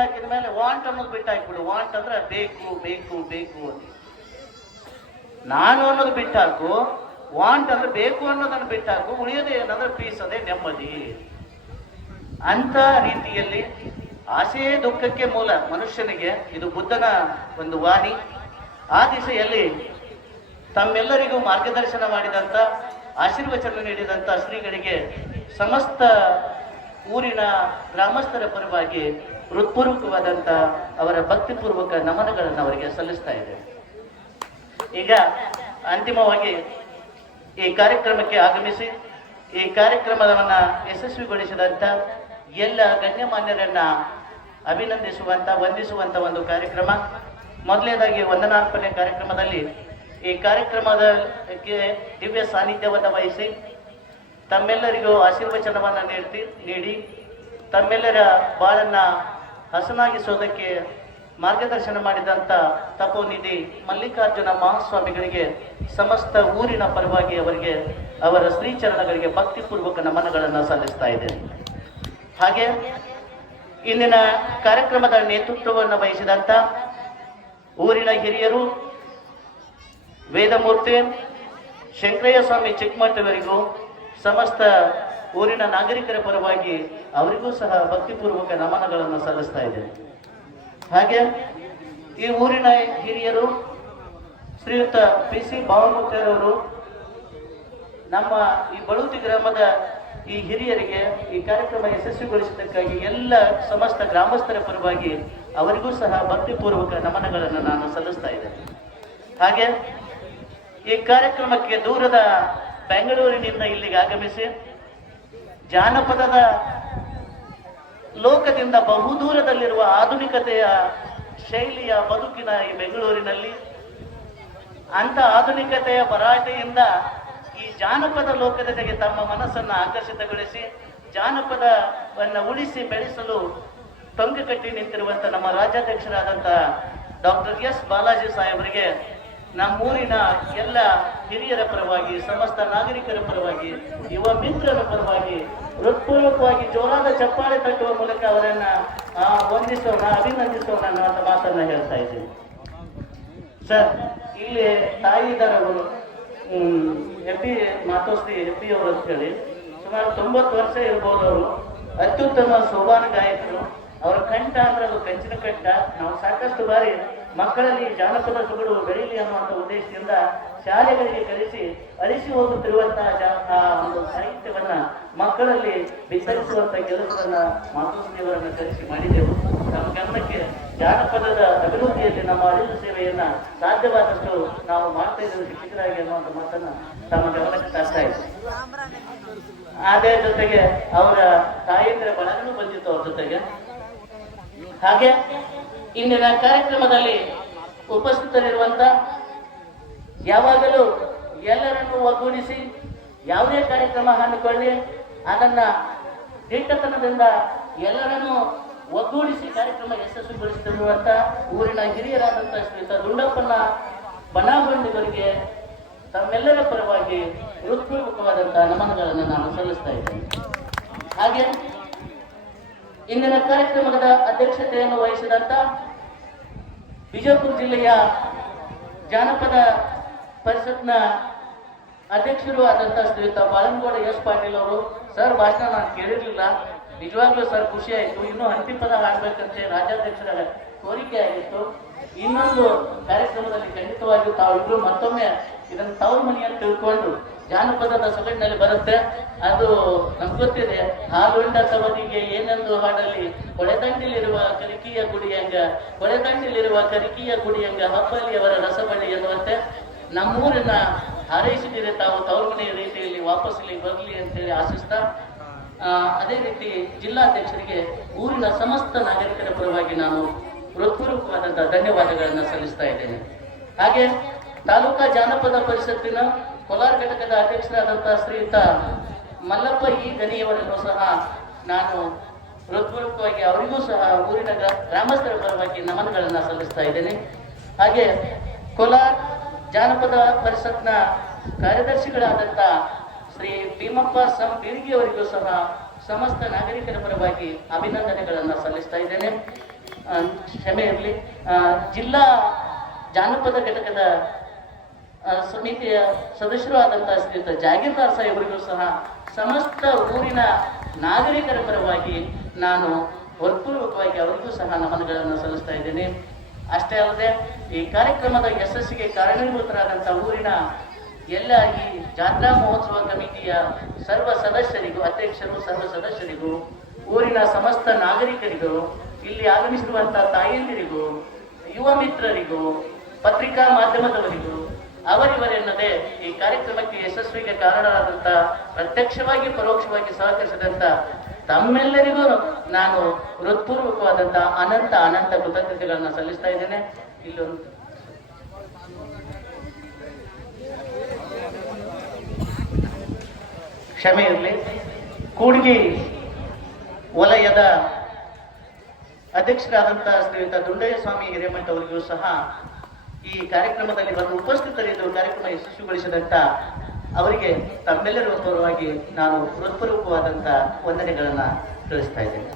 ಹಾಕಿದ ಮೇಲೆ ವಾಂಟ್ ಅನ್ನೋದು ಬಿಟ್ಟು ಹಾಕ್ಬಿಡು. ವಾಂಟ್ ಅಂದ್ರೆ ಬೇಕು ಬೇಕು ಬೇಕು ಅಂತ. ನಾನು ಅನ್ನೋದು ಬಿಟ್ಟಾಕು, ವಾಂಟ್ ಅಂದ್ರೆ ಬೇಕು ಅನ್ನೋದನ್ನು ಬಿಟ್ಟಾಕು, ಉಳಿಯೋದೇ ಏನಂದ್ರೆ ಪೀಸ್, ಅದೇ ನೆಮ್ಮದಿ. ಅಂತ ರೀತಿಯಲ್ಲಿ ಆಸೆಯೇ ದುಃಖಕ್ಕೆ ಮೂಲ ಮನುಷ್ಯನಿಗೆ. ಇದು ಬುದ್ಧನ ಒಂದು ವಾಣಿ. ಆ ದಿಸೆಯಲ್ಲಿ ತಮ್ಮೆಲ್ಲರಿಗೂ ಮಾರ್ಗದರ್ಶನ ಮಾಡಿದಂಥ, ಆಶೀರ್ವಚನ ನೀಡಿದಂಥ ಶ್ರೀಗಳಿಗೆ ಸಮಸ್ತ ಊರಿನ ಗ್ರಾಮಸ್ಥರ ಪರವಾಗಿ ಹೃತ್ಪೂರ್ವಕವಾದಂಥ ಅವರ ಭಕ್ತಿಪೂರ್ವಕ ನಮನಗಳನ್ನು ಅವರಿಗೆ ಸಲ್ಲಿಸ್ತಾ ಇದೆ. ಈಗ ಅಂತಿಮವಾಗಿ ಈ ಕಾರ್ಯಕ್ರಮಕ್ಕೆ ಆಗಮಿಸಿ ಈ ಕಾರ್ಯಕ್ರಮವನ್ನು ಯಶಸ್ವಿಗೊಳಿಸಿದಂಥ ಎಲ್ಲ ಗಣ್ಯಮಾನ್ಯರನ್ನ ಅಭಿನಂದಿಸುವಂಥ, ವಂದಿಸುವಂಥ ಒಂದು ಕಾರ್ಯಕ್ರಮ. ಮೊದಲನೇದಾಗಿ ವಂದನಾರ್ಪಣೆ ಕಾರ್ಯಕ್ರಮದಲ್ಲಿ ಈ ಕಾರ್ಯಕ್ರಮದಕ್ಕೆ ದಿವ್ಯ ಸಾನ್ನಿಧ್ಯವನ್ನು ವಹಿಸಿ ತಮ್ಮೆಲ್ಲರಿಗೂ ಆಶೀರ್ವಚನವನ್ನು ನೀಡಿ ತಮ್ಮೆಲ್ಲರ ಬಾಳನ್ನ ಹಸನಾಗಿಸೋದಕ್ಕೆ ಮಾರ್ಗದರ್ಶನ ಮಾಡಿದಂಥ ತಪೋನಿಧಿ ಮಲ್ಲಿಕಾರ್ಜುನ ಮಹಾಸ್ವಾಮಿಗಳಿಗೆ ಸಮಸ್ತ ಊರಿನ ಪರವಾಗಿ ಅವರಿಗೆ, ಅವರ ಶ್ರೀಚರಣಗಳಿಗೆ ಭಕ್ತಿಪೂರ್ವಕ ನಮನಗಳನ್ನು ಸಲ್ಲಿಸ್ತಾ ಇದ್ದೇನೆ. ಹಾಗೆ ಇಂದಿನ ಕಾರ್ಯಕ್ರಮದ ನೇತೃತ್ವವನ್ನು ವಹಿಸಿದಂಥ ಊರಿನ ಹಿರಿಯರು ವೇದಮೂರ್ತಿ ಶಂಕರಯ್ಯ ಸ್ವಾಮಿ ಚಿಕ್ಕಮಠವರಿಗೂ, ಸಮಸ್ತ ಊರಿನ ನಾಗರಿಕರ ಪರವಾಗಿ ಅವರಿಗೂ ಸಹ ಭಕ್ತಿಪೂರ್ವಕ ನಮನಗಳನ್ನು ಸಲ್ಲಿಸ್ತಾ ಇದ್ದೇನೆ. ಹಾಗೆ ಈ ಊರಿನ ಹಿರಿಯರು ಶ್ರೀಯುತ PC ಭಾವಮೂರ್ತಿಯರವರು ನಮ್ಮ ಈ ಬಳುತಿ ಗ್ರಾಮದ ಈ ಹಿರಿಯರಿಗೆ ಈ ಕಾರ್ಯಕ್ರಮ ಯಶಸ್ವಿಗೊಳಿಸಿದ್ದಕ್ಕಾಗಿ ಎಲ್ಲ ಸಮಸ್ತ ಗ್ರಾಮಸ್ಥರ ಪರವಾಗಿ ಅವರಿಗೂ ಸಹ ಭಕ್ತಿಪೂರ್ವಕ ನಮನಗಳನ್ನು ನಾನು ಸಲ್ಲಿಸ್ತಾ ಇದ್ದೇನೆ. ಹಾಗೆ ಈ ಕಾರ್ಯಕ್ರಮಕ್ಕೆ ದೂರದ ಬೆಂಗಳೂರಿನಿಂದ ಇಲ್ಲಿಗೆ ಆಗಮಿಸಿ ಜಾನಪದದ ಲೋಕದಿಂದ ಬಹುದೂರದಲ್ಲಿರುವ ಆಧುನಿಕತೆಯ ಶೈಲಿಯ ಬದುಕಿನ ಈ ಬೆಂಗಳೂರಿನಲ್ಲಿ ಅಂತ ಆಧುನಿಕತೆಯ ಭರಾಟೆಯಿಂದ ಈ ಜಾನಪದ ಲೋಕದೆಡೆಗೆ ತಮ್ಮ ಮನಸ್ಸನ್ನು ಆಕರ್ಷಿತಗೊಳಿಸಿ ಜಾನಪದವನ್ನು ಉಳಿಸಿ ಬೆಳೆಸಲು ಟೊಂಕ ಕಟ್ಟಿ ನಿಂತಿರುವಂಥ ನಮ್ಮ ರಾಜ್ಯಾಧ್ಯಕ್ಷರಾದಂಥ ಡಾಕ್ಟರ್ S ಬಾಲಾಜಿ ಸಾಹೇಬರಿಗೆ ನಮ್ಮೂರಿನ ಎಲ್ಲ ಹಿರಿಯರ ಪರವಾಗಿ, ಸಮಸ್ತ ನಾಗರಿಕರ ಪರವಾಗಿ, ಯುವ ಮಿತ್ರರ ಪರವಾಗಿ ಹೃತ್ಪೂರ್ವಕವಾಗಿ ಜೋರಾದ ಚಪ್ಪಾಳೆ ತಟ್ಟುವ ಮೂಲಕ ಅವರನ್ನ ವಂದಿಸೋಣ, ಅಭಿನಂದಿಸೋಣ ಅನ್ನುವಂಥ ಮಾತನ್ನ ಹೇಳ್ತಾ ಇದ್ದೀನಿ. ಸರ್, ಇಲ್ಲಿ ತಾಯಿ ಇದ್ದಾರೆ, ಅವರು ಹೆಪ್ಪಿ ಮಾತೋಶ್ರೀ ಹೆಪ್ಪಿ ಅವರು ಅಂತ ಹೇಳಿ, ಸುಮಾರು 90 ವರ್ಷ ಇರ್ಬೋದು. ಅವರು ಅತ್ಯುತ್ತಮ ಸೋಬಾನ ಗಾಯಕರು. ಅವರ ಕಂಠ ಅಂದ್ರೆ ಅದು ಕಂಚಿನ ಕಂಠ. ನಾವು ಸಾಕಷ್ಟು ಬಾರಿ ಮಕ್ಕಳಲ್ಲಿ ಜಾನಪದ ಸೊಗಡು ಬೆಳೀಲಿ ಅನ್ನುವಂಥ ಉದ್ದೇಶದಿಂದ ಶಾಲೆಗಳಿಗೆ ಕಲಿಸಿ ಅಳಿಸಿ ಹೋಗುತ್ತಿರುವಂತಹ ಒಂದು ಸಾಹಿತ್ಯವನ್ನ ಮಕ್ಕಳಲ್ಲಿ ಬಿತ್ತರಿಸುವಂತ ಕೆಲಸವನ್ನ ಮಾತೃದೇವರನ್ನ ಕರೆಸಿ ಮಾಡಿದೆವು. ನಮ್ಮ ಗಮನಕ್ಕೆ ಜಾನಪದದ ಅಭಿವೃದ್ಧಿಯಲ್ಲಿ ನಮ್ಮ ಅರಿವು ಸೇವೆಯನ್ನ ಸಾಧ್ಯವಾದಷ್ಟು ನಾವು ಮಾಡ್ತಾ ಇದ್ದೇವೆ ಶಿಕ್ಷಕರಾಗಿ ಅನ್ನುವಂಥ ಮಾತನ್ನ ತಮ್ಮ ಗಮನಕ್ಕೆ ತರ್ತಾ ಇದ್ದೀವಿ. ಅದೇ ಜೊತೆಗೆ ಅವರ ತಾಯಂದಿರ ಬಳಗನೂ ಬಂದಿತ್ತು ಅವ್ರ ಜೊತೆಗೆ. ಹಾಗೆ ಇಂದಿನ ಕಾರ್ಯಕ್ರಮದಲ್ಲಿ ಉಪಸ್ಥಿತರಿರುವಂತ, ಯಾವಾಗಲೂ ಎಲ್ಲರನ್ನು ಒಗ್ಗೂಡಿಸಿ ಯಾವುದೇ ಕಾರ್ಯಕ್ರಮ ಹಮ್ಮಿಕೊಳ್ಳಿ ಅದನ್ನ ದಿಟ್ಟತನದಿಂದ ಎಲ್ಲರನ್ನು ಒಗ್ಗೂಡಿಸಿ ಕಾರ್ಯಕ್ರಮ ಯಶಸ್ವಿಗೊಳಿಸುತ್ತಿರುವಂತ ಊರಿನ ಹಿರಿಯರಾದಂಥ ಶ್ರೀಯುತ ದುಂಡಪ್ಪನ ಬನಾಬಂಡಿಗರಿಗೆ ತಮ್ಮೆಲ್ಲರ ಪರವಾಗಿ ಹೃತ್ಪೂರ್ವಕವಾದಂತಹ ನಮನಗಳನ್ನು ನಾನು ಸಲ್ಲಿಸ್ತಾ ಇದ್ದೇನೆ. ಹಾಗೆ ಇಂದಿನ ಕಾರ್ಯಕ್ರಮದ ಅಧ್ಯಕ್ಷತೆಯನ್ನು ವಹಿಸಿದಂತ ವಿಜಯಪುರ ಜಿಲ್ಲೆಯ ಜಾನಪದ ಪರಿಷತ್ನ ಅಧ್ಯಕ್ಷರು ಆದಂಥ ಶ್ರೀಯುತ ಬಾಳನಗೌಡ S ಪಾಟೀಲ್ ಅವರು. ಸರ್ ಭಾಷಣ ನಾನು ಕೇಳಿರಲಿಲ್ಲ, ನಿಜವಾಗ್ಲೂ ಸರ್ ಖುಷಿ ಆಯಿತು. ಇನ್ನೂ ಅಂತಿಮಪದ ಹಾಡ್ಬೇಕಂತೆ ರಾಜ್ಯಾಧ್ಯಕ್ಷರ ಕೋರಿಕೆ ಆಗಿತ್ತು. ಇನ್ನೊಂದು ಕಾರ್ಯಕ್ರಮದಲ್ಲಿ ಖಂಡಿತವಾಗಿಯೂ ತಾವಿಬ್ರು ಮತ್ತೊಮ್ಮೆ ಇದನ್ನು ತವ್ರ ಮನೆ ಅಂತ ತಿಳ್ಕೊಂಡು ಜಾನಪದದ ಸೊಗಡಿನಲ್ಲಿ ಬರುತ್ತೆ. ಅದು ನಮ್ಗೆ ಗೊತ್ತಿದೆ, ಹಾಲುಂಡ ಸವದಿಗೆ ಏನೆಂದು ಹಾಡಲ್ಲಿ ಕೊಳೆದಂಡಿಲಿರುವ ಕರಿಕಿಯ ಗುಡಿಯಂಗ, ಕೊಳೆದಂಡಿಲಿರುವ ಕರಿಕಿಯ ಗುಡಿಯಂಗ ಹಬ್ಬಲಿ ಅವರ ರಸಬಳ್ಳಿ ಎನ್ನುವಂತೆ ನಮ್ಮೂರಿನ ಹಾರೈಸಿದರೆ ತಾವು ತವ್ರ ಮನೆಯ ರೀತಿಯಲ್ಲಿ ವಾಪಸ್ ಇಲ್ಲಿ ಬರಲಿ ಅಂತೇಳಿ ಆಶಿಸ್ತಾ, ಅದೇ ರೀತಿ ಜಿಲ್ಲಾಧ್ಯಕ್ಷರಿಗೆ ಊರಿನ ಸಮಸ್ತ ನಾಗರಿಕರ ಪರವಾಗಿ ನಾನು ಹೃತ್ಪೂರ್ವಕವಾದಂತಹ ಧನ್ಯವಾದಗಳನ್ನು ಸಲ್ಲಿಸ್ತಾ ಇದ್ದೇನೆ. ಹಾಗೆ ತಾಲೂಕಾ ಜಾನಪದ ಪರಿಷತ್ತಿನ ಕೋಲಾರ ಘಟಕದ ಅಧ್ಯಕ್ಷರಾದಂತಹ ಶ್ರೀಯುತ ಮಲ್ಲಪ್ಪ ಈ ಗನಿಯವರನ್ನು ಸಹ ನಾನು ಹೃತ್ಪೂರ್ವಕವಾಗಿ ಅವರಿಗೂ ಸಹ ಊರಿನ ಗ್ರಾಮಸ್ಥರ ಪರವಾಗಿ ನಮನಗಳನ್ನು ಸಲ್ಲಿಸ್ತಾ ಇದ್ದೇನೆ. ಹಾಗೆ ಕೋಲಾರ ಜಾನಪದ ಪರಿಷತ್ನ ಕಾರ್ಯದರ್ಶಿಗಳಾದಂಥ ಶ್ರೀ ಭೀಮಪ್ಪ ಸಂ ಬೀಳಿಗೆಯವರಿಗೂ ಸಹ ಸಮಸ್ತ ನಾಗರಿಕರ ಪರವಾಗಿ ಅಭಿನಂದನೆಗಳನ್ನು ಸಲ್ಲಿಸ್ತಾ ಇದ್ದೇನೆ. ಕ್ಷಮೆ ಇರಲಿ, ಜಿಲ್ಲಾ ಜಾನಪದ ಘಟಕದ ಸಮಿತಿಯ ಸದಸ್ಯರು ಆದಂತಹ ಶ್ರೀಯುತ ಜಾಗೀರ್ದಾರ್ ಸಾಹೇಬರಿಗೂ ಸಹ ಸಮಸ್ತ ಊರಿನ ನಾಗರಿಕರ ಪರವಾಗಿ ನಾನು ಹೃತ್ಪೂರ್ವಕವಾಗಿ ಅವರಿಗೂ ಸಹ ನಮನಗಳನ್ನು ಸಲ್ಲಿಸ್ತಾ ಇದ್ದೇನೆ. ಅಷ್ಟೇ ಅಲ್ಲದೆ ಈ ಕಾರ್ಯಕ್ರಮದ ಯಶಸ್ಸಿಗೆ ಕಾರಣೀಭೂತರಾದಂಥ ಊರಿನ ಎಲ್ಲ ಈ ಜಾತ್ರಾ ಮಹೋತ್ಸವ ಕಮಿಟಿಯ ಸರ್ವ ಸದಸ್ಯರಿಗೂ, ಅಧ್ಯಕ್ಷರು, ಸರ್ವ ಸದಸ್ಯರಿಗೂ, ಊರಿನ ಸಮಸ್ತ ನಾಗರಿಕರಿಗೂ, ಇಲ್ಲಿ ಆಗಮಿಸಿರುವಂತಹ ತಾಯಂದಿರಿಗೂ, ಯುವ ಮಿತ್ರರಿಗೂ, ಪತ್ರಿಕಾ ಮಾಧ್ಯಮದವರಿಗೂ, ಅವರಿವರೆನ್ನದೇ ಈ ಕಾರ್ಯಕ್ರಮಕ್ಕೆ ಯಶಸ್ವಿಗೆ ಕಾರಣರಾದಂಥ, ಪ್ರತ್ಯಕ್ಷವಾಗಿ ಪರೋಕ್ಷವಾಗಿ ಸಹಕರಿಸಿದಂಥ ತಮ್ಮೆಲ್ಲರಿಗೂ ನಾನು ಹೃತ್ಪೂರ್ವಕವಾದಂಥ ಅನಂತ ಅನಂತ ಕೃತಜ್ಞತೆಗಳನ್ನು ಸಲ್ಲಿಸ್ತಾ ಇದ್ದೇನೆ. ಇಲ್ಲೊಂದು ಕ್ಷಮೆ ಇರಲಿ, ಕೂಡ್ಗಿ ವಲಯದ ಅಧ್ಯಕ್ಷರಾದಂತಹ ಶ್ರೀಯುತ ದುಂಡಯ್ಯ ಸ್ವಾಮಿ ಹಿರೇಮಠ ಅವರಿಗೂ ಸಹ ಈ ಕಾರ್ಯಕ್ರಮದಲ್ಲಿ ಬಂದು ಉಪಸ್ಥಿತರಿದ್ದು ಕಾರ್ಯಕ್ರಮ ಯಶಸ್ವಿಗೊಳಿಸಿದಂತ ಅವರಿಗೆ ತಮ್ಮೆಲ್ಲರ ಪರವಾಗಿ ನಾನು ಹೃತ್ಪೂರ್ವಕವಾದಂತಹ ವಂದನೆಗಳನ್ನ ತಿಳಿಸ್ತಾ ಇದ್ದೇನೆ.